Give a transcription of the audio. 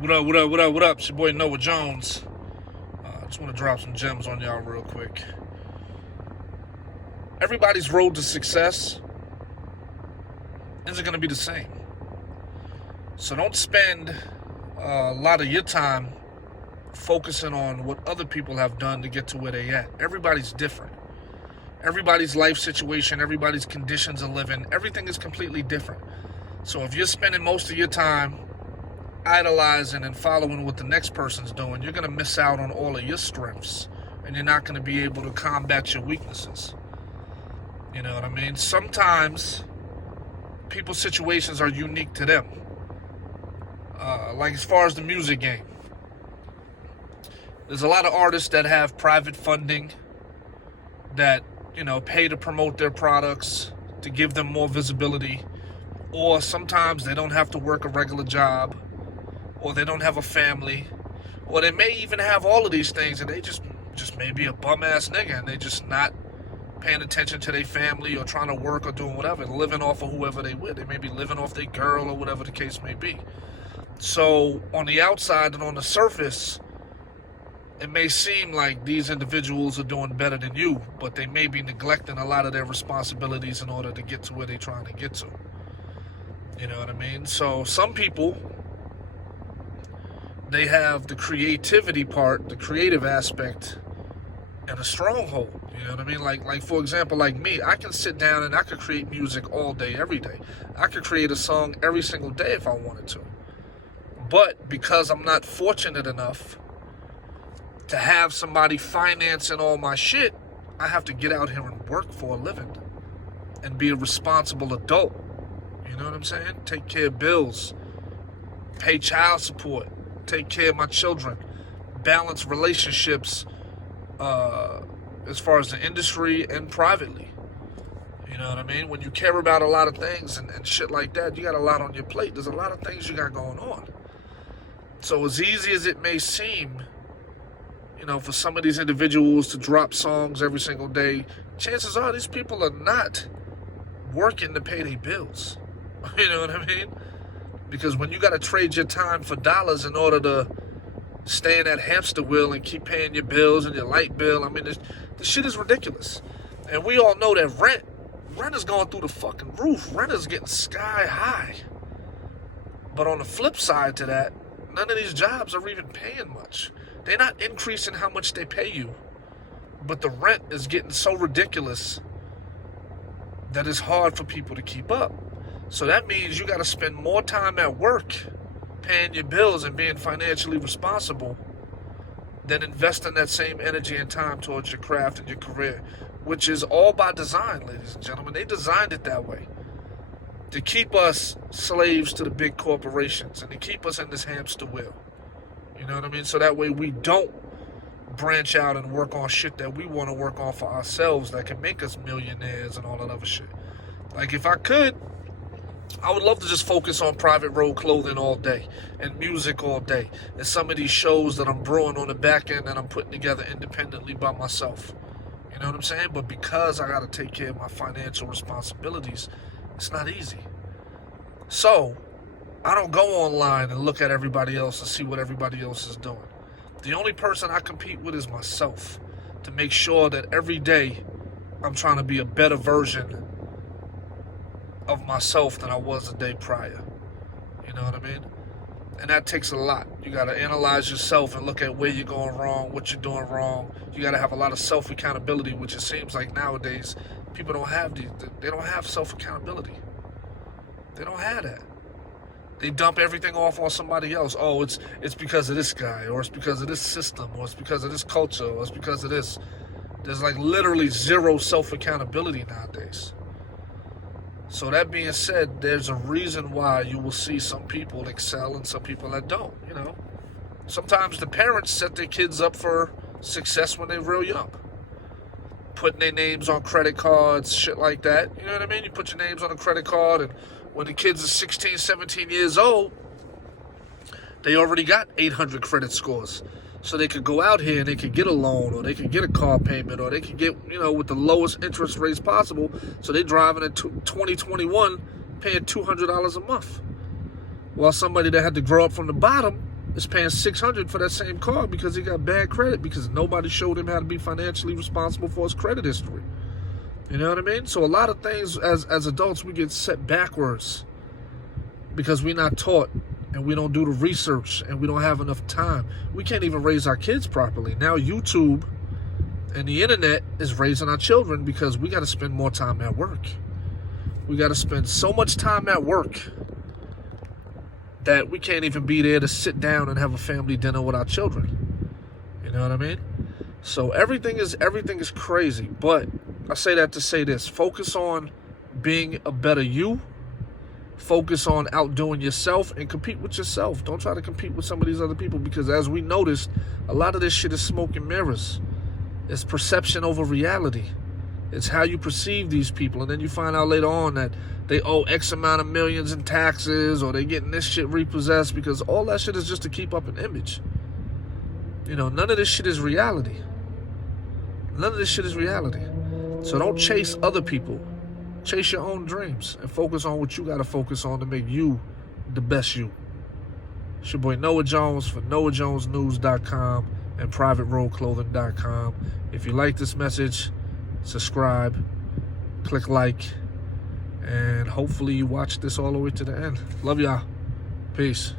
What up, what up, what up, what up? It's your boy Noah Jones. Just want to drop some gems on y'all real quick. Everybody's road to success isn't going to be the same. So don't spend a lot of your time focusing on what other people have done to get to where they at. Everybody's different. Everybody's life situation, everybody's conditions of living, everything is completely different. So if you're spending most of your time idolizing and following what the next person's doing, you're going to miss out on all of your strengths, and you're not going to be able to combat your weaknesses. You know what I mean? Sometimes people's situations are unique to them. Like as far as the music game, there's a lot of artists that have private funding that, pay to promote their products, to give them more visibility, or sometimes they don't have to work a regular job, or they don't have a family, or they may even have all of these things and they just may be a bum-ass nigga and they just not paying attention to their family or trying to work or doing whatever, living off of whoever they with. They may be living off their girl or whatever the case may be. So on the outside and on the surface, it may seem like these individuals are doing better than you, but they may be neglecting a lot of their responsibilities in order to get to where they're trying to get to. You know what I mean? So some people, they have the creativity part, the creative aspect, and a stronghold. You know what I mean? Like for example, like me, I can sit down and I could create music all day, every day. I could create a song every single day if I wanted to. But because I'm not fortunate enough to have somebody financing all my shit, I have to get out here and work for a living and be a responsible adult. You know what I'm saying? Take care of bills, pay child support, take care of my children, balance relationships as far as the industry and privately. You know what I mean? When you care about a lot of things and shit like that, you got a lot on your plate. There's a lot of things you got going on. So as easy as it may seem, for some of these individuals to drop songs every single day, chances are these people are not working to pay their bills. You know what I mean? Because when you got to trade your time for dollars in order to stay in that hamster wheel and keep paying your bills and your light bill, this shit is ridiculous. And we all know that rent is going through the fucking roof. Rent is getting sky high. But on the flip side to that, none of these jobs are even paying much. They're not increasing how much they pay you. But the rent is getting so ridiculous that it's hard for people to keep up. So that means you got to spend more time at work paying your bills and being financially responsible than investing that same energy and time towards your craft and your career, which is all by design, ladies and gentlemen. They designed it that way to keep us slaves to the big corporations and to keep us in this hamster wheel. You know what I mean? So that way we don't branch out and work on shit that we want to work on for ourselves that can make us millionaires and all that other shit. Like if I could, I would love to just focus on private road clothing all day and music all day and some of these shows that I'm brewing on the back end that I'm putting together independently by myself. You know what I'm saying? But because I got to take care of my financial responsibilities, it's not easy. So I don't go online and look at everybody else and see what everybody else is doing. The only person I compete with is myself, to make sure that every day I'm trying to be a better version of myself than I was the day prior. You know what I mean? And that takes a lot. You got to analyze yourself and look at where you're going wrong, what you're doing wrong. You got to have a lot of self-accountability, which it seems like nowadays people don't have they don't have self-accountability. They don't have that. They dump everything off on somebody else. Oh, it's because of this guy, or it's because of this system, or it's because of this culture, or it's because of this. There's like literally zero self-accountability nowadays. So that being said, there's a reason why you will see some people excel and some people that don't, Sometimes the parents set their kids up for success when they're real young. Putting their names on credit cards, shit like that. You know what I mean? You put your names on a credit card, and when the kids are 16, 17 years old, they already got 800 credit scores. So they could go out here and they could get a loan, or they could get a car payment, or they could get, with the lowest interest rates possible. So they're driving at 2021 paying $200 a month. While somebody that had to grow up from the bottom is paying $600 for that same car because he got bad credit, because nobody showed him how to be financially responsible for his credit history. You know what I mean? So a lot of things as adults, we get set backwards because we're not taught, and we don't do the research, and we don't have enough time. We can't even raise our kids properly. Now YouTube and the internet is raising our children because we got to spend more time at work. We got to spend so much time at work that we can't even be there to sit down and have a family dinner with our children. You know what I mean? So everything is crazy. But I say that to say this: focus on being a better you. Focus on outdoing yourself and compete with yourself. Don't try to compete with some of these other people, because as we noticed, a lot of this shit is smoke and mirrors. It's perception over reality. It's how you perceive these people, and then you find out later on that they owe X amount of millions in taxes, or they're getting this shit repossessed, because all that shit is just to keep up an image. You know, none of this shit is reality. None of this shit is reality. So don't chase other people. Chase your own dreams and focus on what you got to focus on to make you the best you. It's your boy Noah Jones for NoahJonesNews.com and PrivateRoadClothing.com. If you like this message, subscribe, click like, and hopefully you watch this all the way to the end. Love y'all. Peace.